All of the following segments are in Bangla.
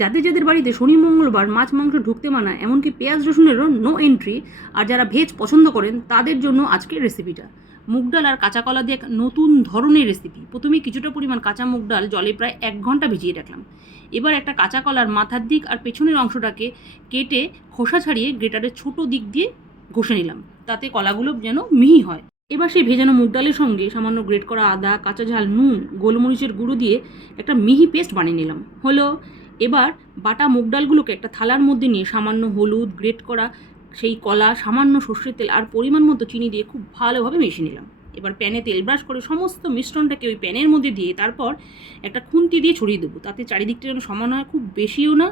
যাদের যাদের বাড়িতে শনি মঙ্গলবার মাছ মাংস ঢুকতে মানা, এমনকি পেঁয়াজ রসুনেরও নো এন্ট্রি, আর যারা ভেজ পছন্দ করেন তাদের জন্য আজকের রেসিপিটা মুগ ডাল আর কাঁচা কলা দিয়ে এক নতুন ধরনের রেসিপি। প্রথমে কিছুটা পরিমাণ কাঁচা মুগ ডাল জলে প্রায় 1 ঘন্টা ভিজিয়ে রাখলাম। এবার একটা কাঁচা কলার মাথার দিক আর পেছনের অংশটাকে কেটে খোসা ছাড়িয়ে গ্রেটারের ছোট দিক দিয়ে ঘষে নিলাম, তাতে কলাগুলো যেন মিহি হয়। এবার সেই ভেজানো মুগ ডালের সঙ্গে সামান্য গ্রেট করা আদা, কাঁচা ঝাল, নুন, গোলমরিচের গুঁড়ো দিয়ে একটা মিহি পেস্ট বানিয়ে নিলাম। হলো। এবার বাটা মুগ ডালগুলোকে একটা থালার মধ্যে নিয়ে সামান্য হলুদ, গ্রেট করা সেই কলা, সামান্য সর্ষের তেল আর পরিমাণ মতো চিনি দিয়ে খুব ভালোভাবে মিশিয়ে নিলাম। এবার প্যানে তেল ব্রাশ করে সমস্ত মিশ্রণটাকে ওই প্যানের মধ্যে দিয়ে তারপর একটা খুন্তি দিয়ে ছড়িয়ে দেবো, তাতে চারিদিকটা যেন সমান হয়। খুব বেশিও না,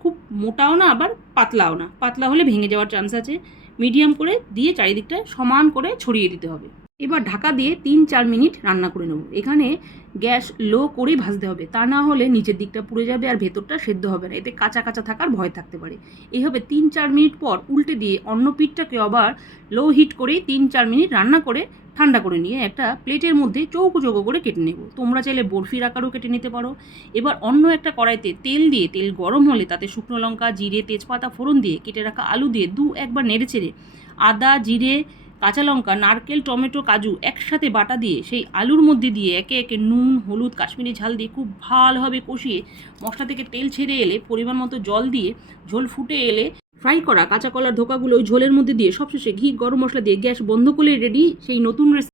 খুব মোটাও না, আবার পাতলাও না। পাতলা হলে ভেঙে যাওয়ার চান্স আছে। মিডিয়াম করে দিয়ে চারিদিকটা সমান করে ছড়িয়ে দিতে হবে। এবার ঢাকা দিয়ে 3-4 মিনিট রান্না করে নেব। এখানে গ্যাস লো করেই ভাজতে হবে, তা না হলে নিচের দিকটা পুড়ে যাবে আর ভেতরটা সেদ্ধ হবে না, এতে কাঁচা কাঁচা থাকার ভয় থাকতে পারে। এইভাবে 3-4 মিনিট পর উল্টে দিয়ে অন্য পিঠটাকে আবার লো হিট করেই 3-4 মিনিট রান্না করে ঠান্ডা করে নিয়ে একটা প্লেটের মধ্যে চৌকো চৌকো করে কেটে নেব। তোমরা চাইলে বরফির আকারও কেটে নিতে পারো। এবার অন্য একটা কড়াইতে তেল দিয়ে, তেল গরম হলে তাতে শুকনো লঙ্কা, জিরে, তেজপাতা ফোড়ন দিয়ে কেটে রাখা আলু দিয়ে একবার নেড়ে চেড়ে আদা, জিরে, কাঁচা লঙ্কা, নারকেল, টমেটো, কাজু একসাথে বাটা দিয়ে সেই আলুর মধ্যে দিয়ে একে একে নুন, হলুদ, কাশ্মীরি ঝাল দিয়ে খুব ভালোভাবে কষিয়ে মশলা থেকে তেল ছেড়ে এলে পরিমাণ মতো জল দিয়ে ঝোল ফুটে এলে ফ্রাই করা কাঁচা কলার ধোকাগুলো ওই ঝোলের মধ্যে দিয়ে সবশেষে ঘি, গরম মশলা দিয়ে গ্যাস বন্ধ করে রেডি সেই নতুন রেসিপি।